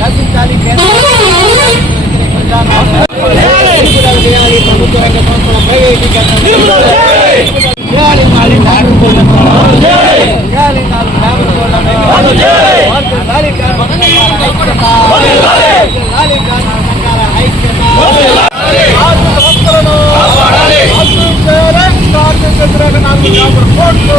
నశించాలి ప్రభుత్వ రంగ సంస్థల ప్రైవేటీకరణ చేయాలి మాలి నాలుగు కోళ్ళ చేయాలి నాలుగు యాభై కోళ్ళ ఐక్యత నాలుగు యాభై కోట్లు.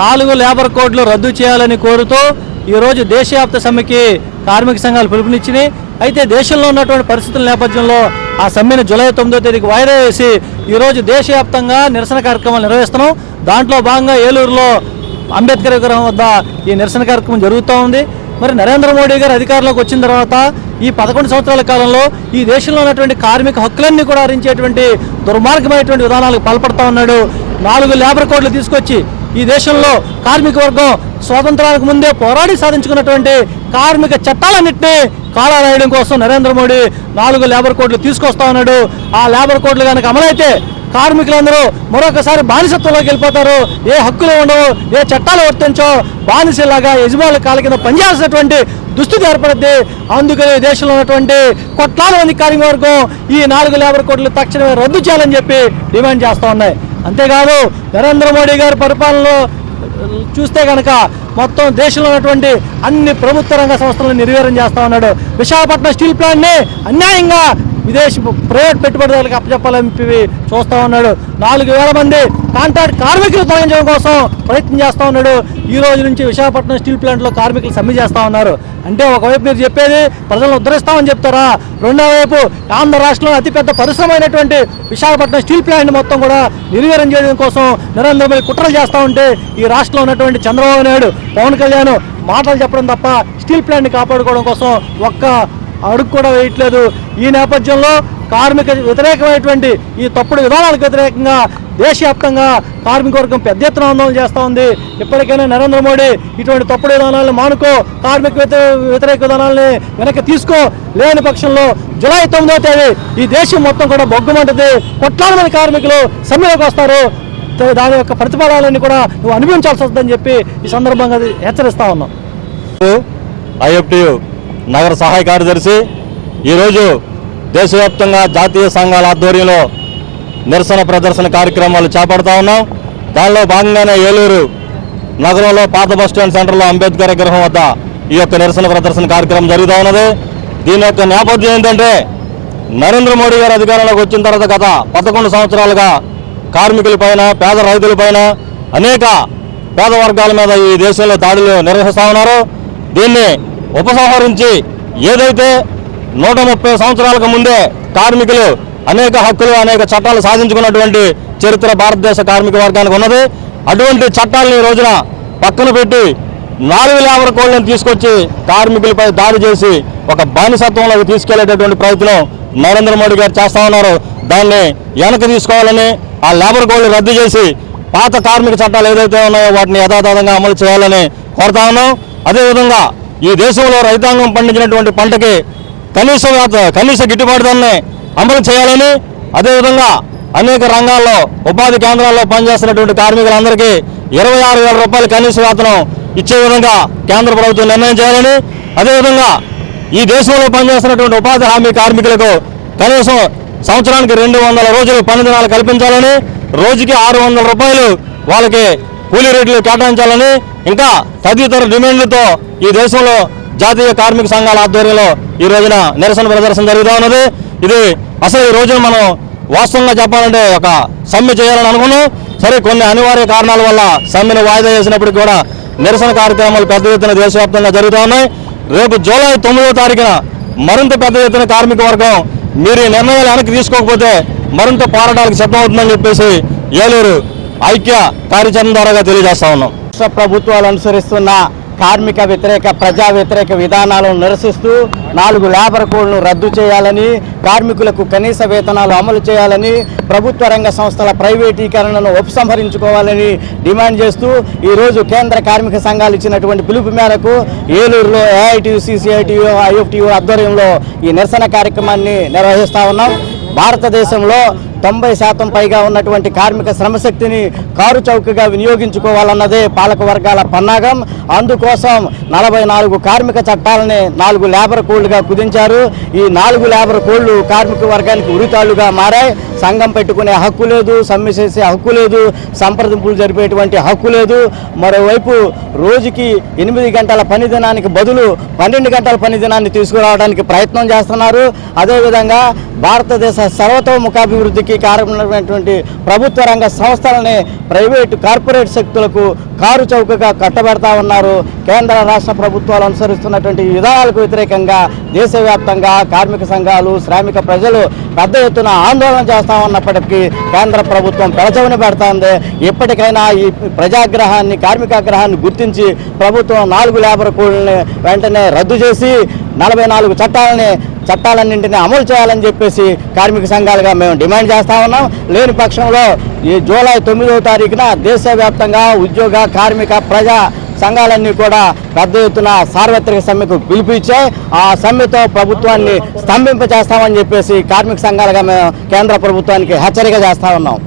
నాలుగు లేబర్ కోడ్లు రద్దు చేయాలని కోరుతూ ఈరోజు దేశవ్యాప్త సమ్మెకి కార్మిక సంఘాలు పిలుపునిచ్చినాయి. అయితే దేశంలో ఉన్నటువంటి పరిస్థితుల నేపథ్యంలో ఆ సమ్మెను జూలై తొమ్మిదో తేదీకి వాయిదా వేసి ఈరోజు దేశవ్యాప్తంగా నిరసన కార్యక్రమాలు నిర్వహిస్తున్నాం. దాంట్లో భాగంగా ఏలూరులో అంబేద్కర్ విగ్రహం వద్ద ఈ నిరసన కార్యక్రమం జరుగుతూ ఉంది. మరి నరేంద్ర మోడీ గారు అధికారంలోకి వచ్చిన తర్వాత ఈ పదకొండు సంవత్సరాల కాలంలో ఈ దేశంలో ఉన్నటువంటి కార్మిక హక్కులన్నీ కూడా హరించేటువంటి దుర్మార్గమైనటువంటి విధానాలకు పాల్పడతా ఉన్నాడు. నాలుగు లేబర్ కోడ్లు తీసుకొచ్చి ఈ దేశంలో కార్మిక వర్గం స్వాతంత్రానికి ముందే పోరాడి సాధించుకున్నటువంటి కార్మిక చట్టాలన్నింటినీ కాలా రాయడం కోసం నరేంద్ర మోడీ నాలుగు లేబర్ కోడ్లు తీసుకొస్తా ఉన్నాడు. ఆ లేబర్ కోడ్లు కనుక అమలైతే కార్మికులందరూ మరొకసారి బానిసత్వంలోకి వెళ్ళిపోతారు. ఏ హక్కులు ఉండవు ఏ చట్టాలు వర్తించో బానిసలాగా యజమానుల కాల కింద పనిచేయాల్సినటువంటి దుస్థితి ఏర్పడుద్ది. అందుకని దేశంలో ఉన్నటువంటి కొట్లాల మంది కార్మిక వర్గం ఈ నాలుగు లేబర్ కోడ్లు తక్షణమే రద్దు చేయాలని చెప్పి డిమాండ్ చేస్తూ ఉన్నాయి. అంతేకాదు నరేంద్ర మోడీ గారి పరిపాలనలో చూస్తే కనుక మొత్తం దేశంలో ఉన్నటువంటి అన్ని ప్రభుత్వ రంగ సంస్థలను నిర్వీర్యం చేస్తా ఉన్నాడు. విశాఖపట్నం స్టీల్ ప్లాంట్ని అన్యాయంగా విదేశీ ప్రైవేట్ పెట్టుబడిదారులకు అప్పచెప్పాలని చూస్తా ఉన్నాడు. నాలుగు వేల మంది కాంట్రాక్ట్ కార్మికులు తొలగించడం కోసం ప్రయత్నం చేస్తూ ఉన్నాడు. ఈ రోజు నుంచి విశాఖపట్నం స్టీల్ ప్లాంట్లో కార్మికులు సమ్మె చేస్తా ఉన్నారు. అంటే ఒకవైపు మీరు చెప్పేది ప్రజలను ఉద్ధరిస్తామని చెప్తారా? రెండో వైపు ఆంధ్ర రాష్ట్రంలో అతిపెద్ద పరిశ్రమ అయినటువంటి విశాఖపట్నం స్టీల్ ప్లాంట్ మొత్తం కూడా నిర్వీర్యం చేయడం కోసం నరేంద్ర కుట్రలు చేస్తూ ఉంటే ఈ రాష్ట్రంలో ఉన్నటువంటి చంద్రబాబు నాయుడు పవన్ కళ్యాణ్ మాటలు చెప్పడం తప్ప స్టీల్ ప్లాంట్ని కాపాడుకోవడం కోసం ఒక్క అడుగు కూడా వేయట్లేదు. ఈ నేపథ్యంలో కార్మిక వ్యతిరేకమైనటువంటి ఈ తప్పుడు విధానాలకు వ్యతిరేకంగా దేశవ్యాప్తంగా కార్మిక వర్గం పెద్ద ఎత్తున ఆందోళన చేస్తూ ఉంది. ఇప్పటికైనా నరేంద్ర మోడీ ఇటువంటి తప్పుడు విధానాలను మానుకో కార్మిక వ్యతిరేక విధానాలని వెనక్కి తీసుకో. లేని పక్షంలో జూలై తొమ్మిదో తేదీ ఈ దేశం మొత్తం కూడా బొగ్గుమంటది. కొట్లాది మంది కార్మికులు సమ్మెలోకి వస్తారు. దాని యొక్క ప్రతిఫలాలన్నీ కూడా నువ్వు అనుభవించాల్సి వస్తుందని చెప్పి ఈ సందర్భంగా హెచ్చరిస్తా ఉన్నాం. ఐఎఫ్టియు నగర సహాయ కార్యదర్శి ఈరోజు దేశవ్యాప్తంగా జాతీయ సంఘాల ఆధ్వర్యంలో నిరసన ప్రదర్శన కార్యక్రమాలు చేపడతా ఉన్నాం. దానిలో భాగంగానే ఏలూరు నగరంలో పాత బస్ స్టాండ్ సెంటర్లో అంబేద్కర్ విగ్రహం వద్ద ఈ యొక్క నిరసన ప్రదర్శన కార్యక్రమం జరుగుతూ ఉన్నది. దీని యొక్క నేపథ్యం ఏంటంటే నరేంద్ర మోడీ గారు అధికారంలోకి వచ్చిన తర్వాత గత పదకొండు సంవత్సరాలుగా కార్మికులపైన పేద రైతులపైన అనేక పేద వర్గాల మీద ఈ దేశంలో దాడులు నిర్వహిస్తా ఉన్నారు. దీన్ని ఉపసంహరించి ఏదైతే నూట ముప్పై సంవత్సరాలకు ముందే కార్మికులు అనేక హక్కులు అనేక చట్టాలు సాధించుకున్నటువంటి చరిత్ర భారతదేశ కార్మిక వర్గానికి ఉన్నది. అటువంటి చట్టాలను ఈ రోజున పక్కన పెట్టి నాలుగు లేబర్ కోడ్లను తీసుకొచ్చి కార్మికులపై దాడి చేసి ఒక బానిసత్వంలోకి తీసుకెళ్ళేటటువంటి ప్రయత్నం నరేంద్ర మోడీ గారు చేస్తా ఉన్నారు. దాన్ని వెనక్కి తీసుకోవాలని ఆ లేబర్ కోళ్ళు రద్దు చేసి పాత కార్మిక చట్టాలు ఏదైతే ఉన్నాయో వాటిని యథాతథంగా అమలు చేయాలని కోరుతా ఉన్నాం. అదేవిధంగా ఈ దేశంలో రైతాంగం పండించినటువంటి పంటకి కనీస కనీస గిట్టుబాటు ధరని అమలు చేయాలని అదేవిధంగా అనేక రంగాల్లో ఉపాధి కేంద్రాల్లో పనిచేస్తున్నటువంటి కార్మికులందరికీ ఇరవై ఆరు వేల రూపాయలు కనీస వేతనం ఇచ్చే విధంగా కేంద్ర ప్రభుత్వం నిర్ణయం చేయాలని అదేవిధంగా ఈ దేశంలో పనిచేస్తున్నటువంటి ఉపాధి హామీ కార్మికులకు కనీసం సంవత్సరానికి రెండు వందల రోజులు పని దినాలు కల్పించాలని రోజుకి ఆరు వందల రూపాయలు వాళ్ళకి కూలీ రేట్లు కేటాయించాలని ఇంకా తదితర డిమాండ్లతో ఈ దేశంలో జాతీయ కార్మిక సంఘాల ఆధ్వర్యంలో ఈ రోజున నిరసన ప్రదర్శన జరుగుతూ ఉన్నది. ఇది అసలు ఈ రోజున మనం వాస్తవంగా చెప్పాలంటే ఒక సమ్మె చేయాలని అనుకున్నాం. సరే కొన్ని అనివార్య కారణాల వల్ల సమ్మెను వాయిదా చేసినప్పటికీ కూడా నిరసన కార్యక్రమాలు పెద్ద ఎత్తున దేశవ్యాప్తంగా జరుగుతూ ఉన్నాయి. రేపు జూలై తొమ్మిదో తారీఖున మరింత పెద్ద ఎత్తున కార్మిక వర్గం మీరు ఈ నిర్ణయాలు వెనక్కి తీసుకోకపోతే మరింత పోరాటాలకు సిద్ధమవుతుందని చెప్పేసి ఏలూరు ఐక్య కార్యాచరణ ద్వారాగా తెలియజేస్తా ఉన్నాం. రాష్ట్ర ప్రభుత్వాలు అనుసరిస్తున్న కార్మిక వ్యతిరేక ప్రజా వ్యతిరేక విధానాలను నిరసిస్తూ నాలుగు లేబర్ కోడ్లను రద్దు చేయాలని కార్మికులకు కనీస వేతనాలు అమలు చేయాలని ప్రభుత్వ రంగ సంస్థల ప్రైవేటీకరణను ఉపసంహరించుకోవాలని డిమాండ్ చేస్తూ ఈరోజు కేంద్ర కార్మిక సంఘాలు ఇచ్చినటువంటి పిలుపు మేరకు ఏలూరులో ఏఐటియు సిసిఐటియు ఐఎఫ్టియు ఆధ్వర్యంలో ఈ నిరసన కార్యక్రమాన్ని నిర్వహిస్తా ఉన్నాం. భారతదేశంలో తొంభై శాతం పైగా ఉన్నటువంటి కార్మిక శ్రమశక్తిని కారు చౌకగా వినియోగించుకోవాలన్నదే పాలక వర్గాల పన్నాగం. అందుకోసం నలభై నాలుగు కార్మిక చట్టాలని నాలుగు లేబర్ కోడ్లుగా కుదించారు. ఈ నాలుగు లేబర్ కోళ్ళు కార్మిక వర్గానికి ఉరితాళ్ళుగా మారాయి. సంఘం పెట్టుకునే హక్కు లేదు సమ్మె చేసే హక్కు లేదు సంప్రదింపులు జరిపేటువంటి హక్కు లేదు. మరోవైపు రోజుకి ఎనిమిది గంటల పని దినానికి బదులు పన్నెండు గంటల పని దినాన్ని తీసుకురావడానికి ప్రయత్నం చేస్తున్నారు. అదేవిధంగా భారతదేశ సర్వతోముఖాభివృద్ధికి కారణమైనటువంటి ప్రభుత్వ రంగ సంస్థలని ప్రైవేటు కార్పొరేట్ శక్తులకు కారు చౌకగా కట్టబెడతా ఉన్నారు. కేంద్ర రాష్ట్ర ప్రభుత్వాలు అనుసరిస్తున్నటువంటి విధానాలకు వ్యతిరేకంగా దేశవ్యాప్తంగా కార్మిక సంఘాలు శ్రామిక ప్రజలు పెద్ద ఎత్తున ఆందోళన చేస్తా ఉన్నప్పటికీ కేంద్ర ప్రభుత్వం పెడచవని పెడుతుంది. ఎప్పటికైనా ఈ ప్రజాగ్రహాన్ని కార్మికాగ్రహాన్ని గుర్తించి ప్రభుత్వం నాలుగు లేబర్ కోడ్లని వెంటనే రద్దు చేసి నలభై నాలుగు చట్టాలని చట్టాలన్నింటినీ అమలు చేయాలని చెప్పేసి కార్మిక సంఘాలుగా మేము డిమాండ్ చేస్తా ఉన్నాం. లేని పక్షంలో ఈ జూలై తొమ్మిదవ తారీఖున దేశవ్యాప్తంగా ఉద్యోగ కార్మిక ప్రజా సంఘాలన్నీ కూడా పెద్ద ఎత్తున సార్వత్రిక సమ్మెకు పిలుపునిచ్చాయి ఆ సమ్మెతో ప్రభుత్వాన్ని స్తంభింప చేస్తామని చెప్పేసి కార్మిక సంఘాలుగా మేము కేంద్ర ప్రభుత్వానికి హెచ్చరిక చేస్తా ఉన్నాం.